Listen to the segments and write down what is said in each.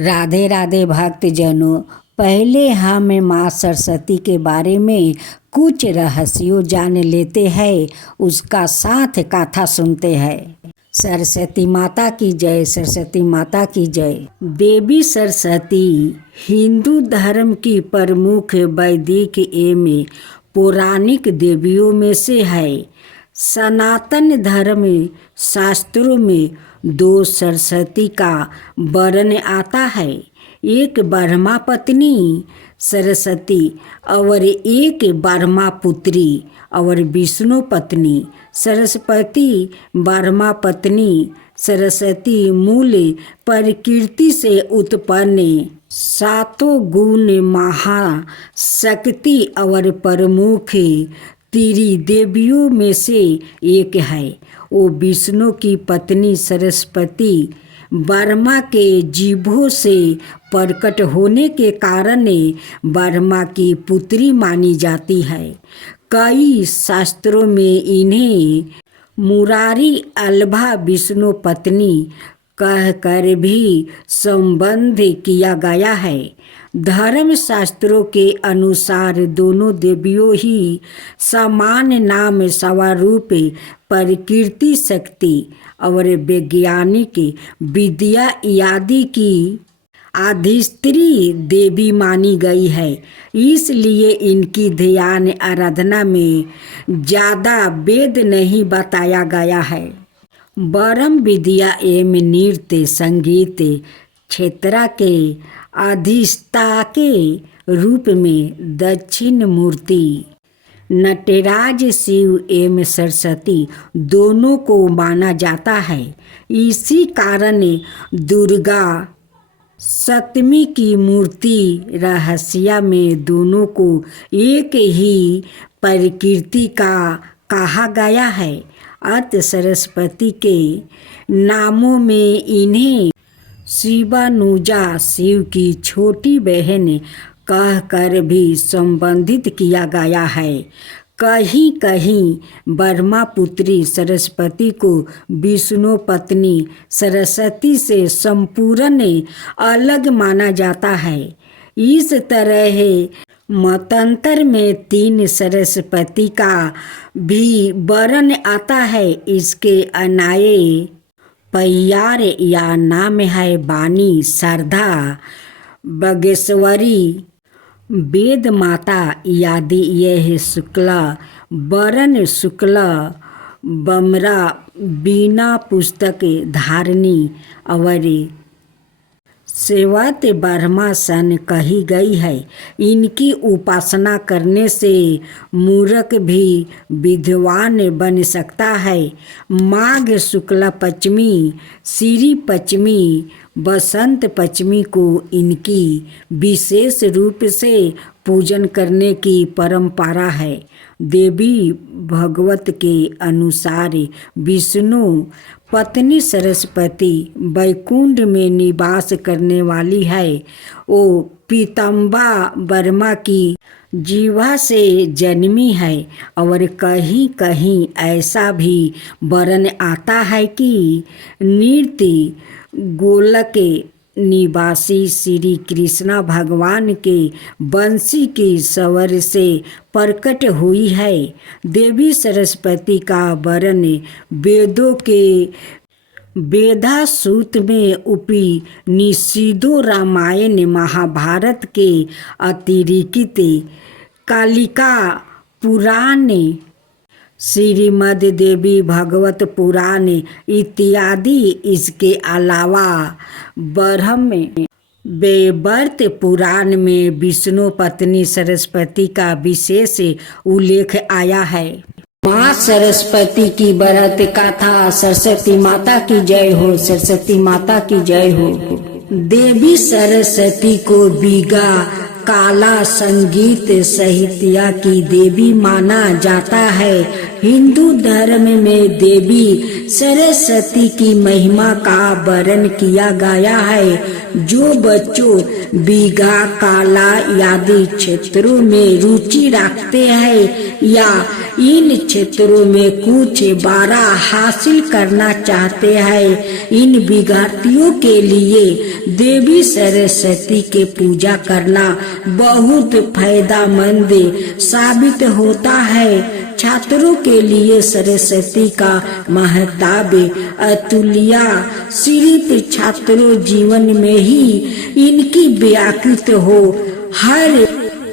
राधे राधे भक्तजनों, पहले हम माँ सरस्वती के बारे में कुछ रहस्यों जान लेते हैं, उसका साथ कथा सुनते हैं। सरस्वती माता की जय, सरस्वती माता की जय। देवी सरस्वती हिंदू धर्म की प्रमुख वैदिक एवं पौराणिक देवियों में से है। सनातन धर्म शास्त्रों में दो सरस्वती का वर्णन आता है, एक ब्रह्मा पत्नी सरस्वती और एक ब्रह्मा पुत्री और विष्णु पत्नी सरस्वती। ब्रह्मा पत्नी सरस्वती मूल प्रकृति से उत्पन्न सातों गुण महाशक्ति और प्रमुख त्रिदेवियों में से एक है। वो विष्णु की पत्नी सरस्वती ब्रह्मा के जीभों से प्रकट होने के कारण ब्रह्मा की पुत्री मानी जाती है। कई शास्त्रों में इन्हें मुरारी अल्भा विष्णु पत्नी कहकर भी संबंध किया गया है। धर्म शास्त्रों के अनुसार दोनों देवियों ही समान नाम स्वरूप प्रकृति शक्ति और वैज्ञानिक विद्या आदि की अधिस्त्री देवी मानी गई है, इसलिए इनकी ध्यान आराधना में ज़्यादा वेद नहीं बताया गया है। ब्रह्म विद्या एवं नृत्य संगीत क्षेत्र के अधिष्ठा के रूप में दक्षिण मूर्ति नटराज शिव एवं सरस्वती दोनों को माना जाता है। इसी कारण दुर्गा सप्तमी की मूर्ति रहस्य में दोनों को एक ही प्रकृति का कहा गया है। अत सरस्वती के नामों में इन्हें शिवानुजा शिव की छोटी बहन कहकर भी संबंधित किया गया है। कहीं कहीं ब्रह्मा पुत्री सरस्वती को विष्णु पत्नी सरस्वती से संपूर्ण अलग माना जाता है। इस तरह मतांतर में तीन सरस्वती का भी वर्णन आता है। इसके अनाये पैयार या नाम है वाणी, शारदा, बागेश्वरी, वेद माता आदि। यह शुक्ला वरण शुक्ला बमरा बिना पुस्तक धारणी और सेवत ब्रह्मासन कही गई है। इनकी उपासना करने से मूर्ख भी विद्वान बन सकता है। माघ शुक्ला पंचमी, श्री पंचमी, बसंत पंचमी को इनकी विशेष रूप से पूजन करने की परंपरा है। देवी भागवत के अनुसार विष्णु पत्नी सरस्वती वैकुंठ में निवास करने वाली है। वो पीताम्बा ब्रह्मा की जीवा से जन्मी है और कहीं कहीं ऐसा भी वर्णन आता है कि नृत्य गोलक निवासी श्री कृष्णा भगवान के बंसी की स्वर से प्रकट हुई है। देवी सरस्वती का वर्णन वेदों के वेदासूत में उपनिषदों, रामायण महाभारत के अतिरिक्त कालिका पुराण, श्रीमद् देवी भागवत पुराण इत्यादि। इसके अलावा ब्रह्म वैवर्त पुराण में विष्णु पत्नी सरस्वती का विशेष उल्लेख आया है। माँ सरस्वती की व्रत कथा। सरस्वती माता की जय हो, सरस्वती माता की जय हो। देवी सरस्वती को बीगा काला संगीत साहित्य की देवी माना जाता है। हिंदू धर्म में देवी सरस्वती की महिमा का वर्णन किया गया है। जो बच्चों बीघा, काला आदि क्षेत्रों में रुचि रखते हैं या इन क्षेत्रों में कुछ बड़ा हासिल करना चाहते हैं, इन विद्यार्थियों के लिए देवी सरस्वती के पूजा करना बहुत फायदेमंद साबित होता है। छात्रों के लिए सरस्वती का महत्व अतुल्य, सिर्फ छात्रों जीवन में ही इनकी व्याकृत हो। हर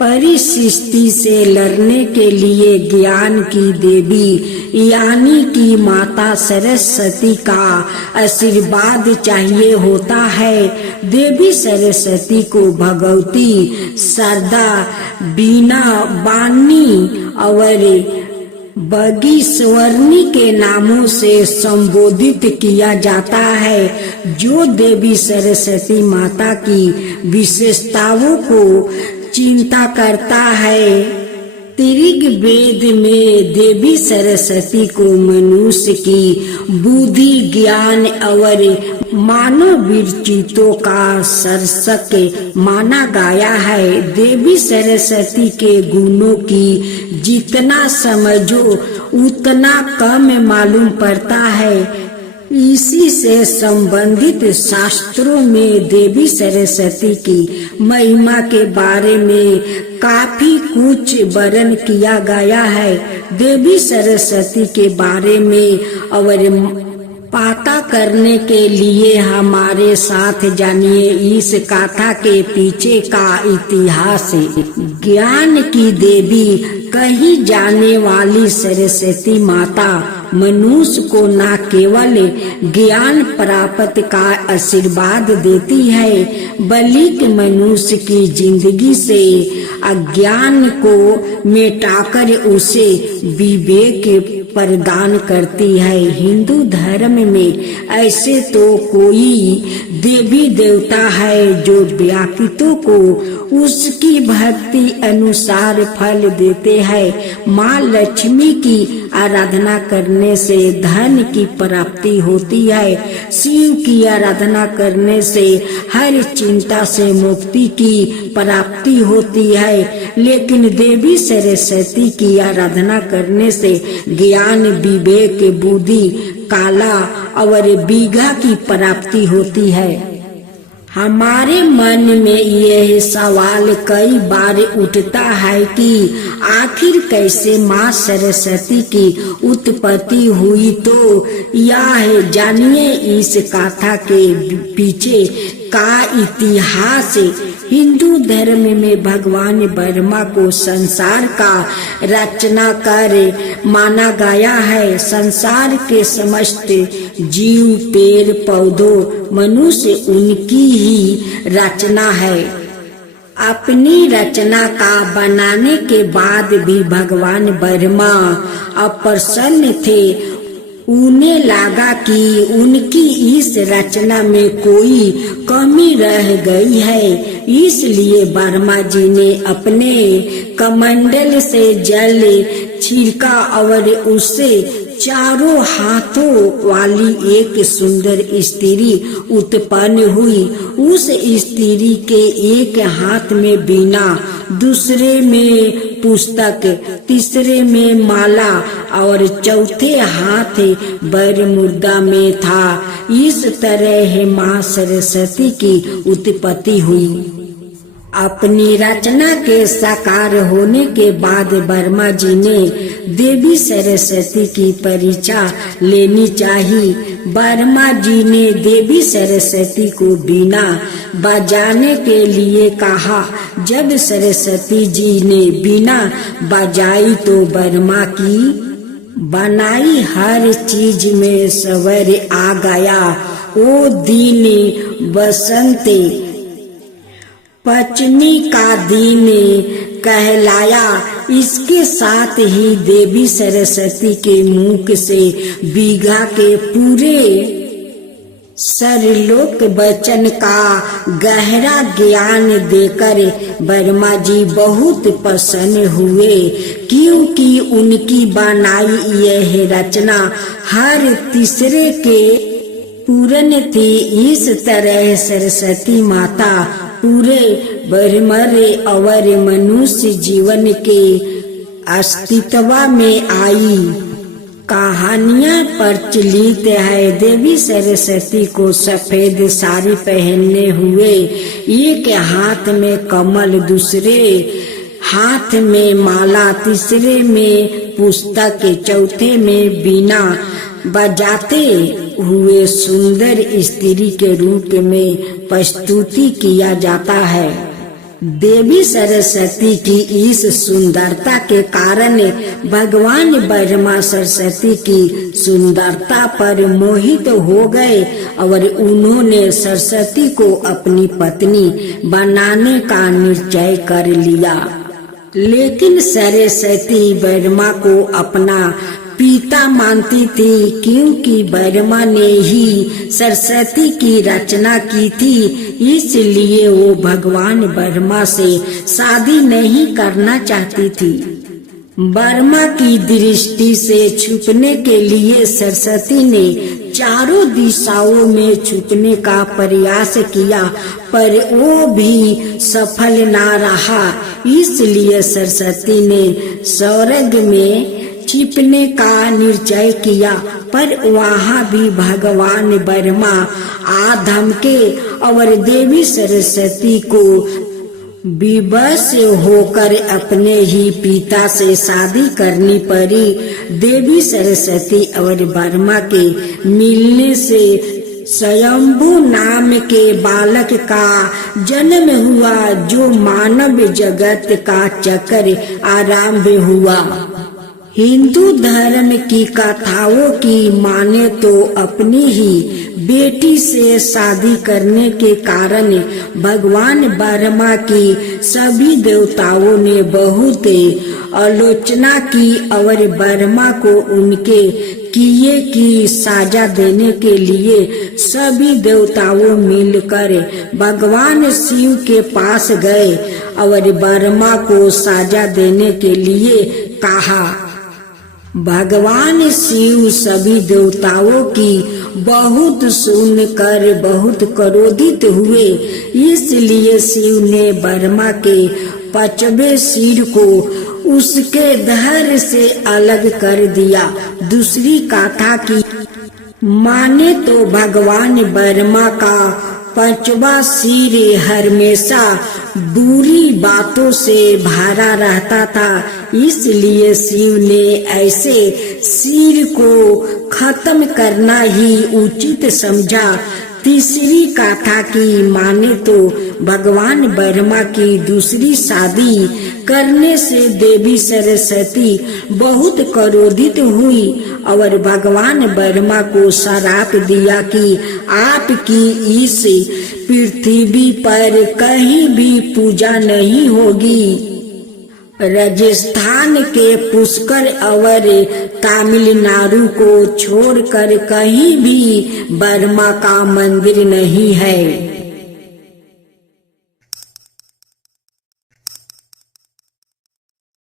परिस्थिति से लड़ने के लिए ज्ञान की देवी यानी कि माता सरस्वती का आशीर्वाद चाहिए होता है। देवी सरस्वती को भगवती, शारदा, बीना, वाणी और बगीश्वरनी के नामों से संबोधित किया जाता है। जो देवी सरस्वती माता की विशेषताओं को चिंता करता है। ऋग्वेद में देवी सरस्वती को मनुष्य की बुद्धि, ज्ञान और मानव विरचितों का सरसक माना गया है। देवी सरस्वती के गुणों की जितना समझो उतना कम मालूम पड़ता है। इसी से संबंधित शास्त्रों में देवी सरस्वती की महिमा के बारे में काफी कुछ वर्णन किया गया है। देवी सरस्वती के बारे में और पता करने के लिए हमारे साथ जानिए इस कथा के पीछे का इतिहास। ज्ञान की देवी कही जाने वाली सरस्वती माता मनुष्य को न केवल ज्ञान प्राप्त का आशीर्वाद देती है, बल्कि मनुष्य की जिंदगी से अज्ञान को मिटाकर उसे विवेक प्रदान करती है। हिंदू धर्म में ऐसे तो कोई देवी देवता है जो व्यक्तियों को उसकी भक्ति अनुसार फल देते हैं। माँ लक्ष्मी की आराधना करने से धन की प्राप्ति होती है। शिव की आराधना करने से हर चिंता से मुक्ति की प्राप्ति होती है। लेकिन देवी सरस्वती की आराधना करने से ज्ञान, विवेक, बुद्धि, कला और बीघा की प्राप्ति होती है। हमारे मन में यह सवाल कई बार उठता है कि आखिर कैसे माँ सरस्वती की उत्पत्ति हुई। तो यह जानिए इस कथा के पीछे का इतिहास। हिंदू धर्म में भगवान ब्रह्मा को संसार का रचनाकार माना गया है। संसार के समस्त जीव, पेड़ पौधों, मनुष्य उनकी ही रचना है। अपनी रचना का बनाने के बाद भी भगवान ब्रह्मा अप्रसन्न थे। उन्हें लगा कि उनकी इस रचना में कोई कमी रह गई है। इसलिए ब्रह्मा जी ने अपने कमंडल से जल छिड़का और उससे चारों हाथों वाली एक सुंदर स्त्री उत्पन्न हुई। उस स्त्री के एक हाथ में वीणा, दूसरे में पुस्तक, तीसरे में माला और चौथे हाथ बरमुद्रा में था। इस तरह माँ सरस्वती की उत्पत्ति हुई। अपनी रचना के साकार होने के बाद ब्रह्मा जी ने देवी सरस्वती की परीक्षा लेनी चाहिए। ब्रह्मा जी ने देवी सरस्वती को वीणा बजाने के लिए कहा। जब सरस्वती जी ने वीणा बजाई तो ब्रह्मा की बनाई हर चीज में सवर आ गया। वो दिन बसंत पंचमी का दिन कहलाया। इसके साथ ही देवी सरस्वती के मुख से बीघा के पूरे सरलोक वचन का गहरा ज्ञान देकर वर्मा जी बहुत प्रसन्न हुए, क्योंकि उनकी बनाई यह रचना हर तीसरे के पूर्ण थी। इस तरह सरस्वती माता पूरे ब्रह्मांड और मनुष्य जीवन के अस्तित्व में आई। कहानियाँ प्रचलित है। देवी सरस्वती को सफेद साड़ी पहने हुए, एक हाथ में कमल, दूसरे हाथ में माला, तीसरे में पुस्तक, चौथे में बीना बजाते हुए सुंदर स्त्री के रूप में प्रस्तुति किया जाता है। देवी सरस्वती की इस सुंदरता के कारण भगवान ब्रह्मा सरस्वती की सुंदरता पर मोहित हो गए और उन्होंने सरस्वती को अपनी पत्नी बनाने का निश्चय कर लिया। लेकिन सरस्वती ब्रह्मा को अपना पिता मानती थी, क्योंकि ब्रह्मा ने ही सरस्वती की रचना की थी। इसलिए वो भगवान ब्रह्मा से शादी नहीं करना चाहती थी। ब्रह्मा की दृष्टि से छुपने के लिए सरस्वती ने चारों दिशाओं में छुपने का प्रयास किया, पर वो भी सफल ना रहा। इसलिए सरस्वती ने स्वर्ग में छिपने का निश्चय किया, पर वहाँ भी भगवान ब्रह्मा आ धमके और देवी सरस्वती को विवश होकर अपने ही पिता से शादी करनी पड़ी। देवी सरस्वती और ब्रह्मा के मिलने से स्वयंभू नाम के बालक का जन्म हुआ, जो मानव जगत का चक्र आरंभ हुआ। हिंदू धर्म की कथाओं की माने तो अपनी ही बेटी से शादी करने के कारण भगवान ब्रह्मा की सभी देवताओं ने बहुत आलोचना की और ब्रह्मा को उनके किए की सजा देने के लिए सभी देवताओं मिलकर भगवान शिव के पास गए और ब्रह्मा को सजा देने के लिए कहा। भगवान शिव सभी देवताओं की बहुत सुनकर बहुत क्रोधित हुए। इसलिए शिव ने ब्रह्मा के 5वें सिर को उसके धड़ से अलग कर दिया। दूसरी कथा की माने तो भगवान ब्रह्मा का 5वां सिर हमेशा बुरी बातों से भरा रहता था, इसलिए शिव ने ऐसे सिर को खत्म करना ही उचित समझा। तीसरी कथा की माने तो भगवान ब्रह्मा की दूसरी शादी करने से देवी सरस्वती बहुत क्रोधित हुई और भगवान ब्रह्मा को श्राप दिया कि आपकी इस पृथ्वी पर कहीं भी पूजा नहीं होगी। राजस्थान के पुष्कर और तमिलनाडु को छोड़कर कहीं भी ब्रह्मा का मंदिर नहीं है।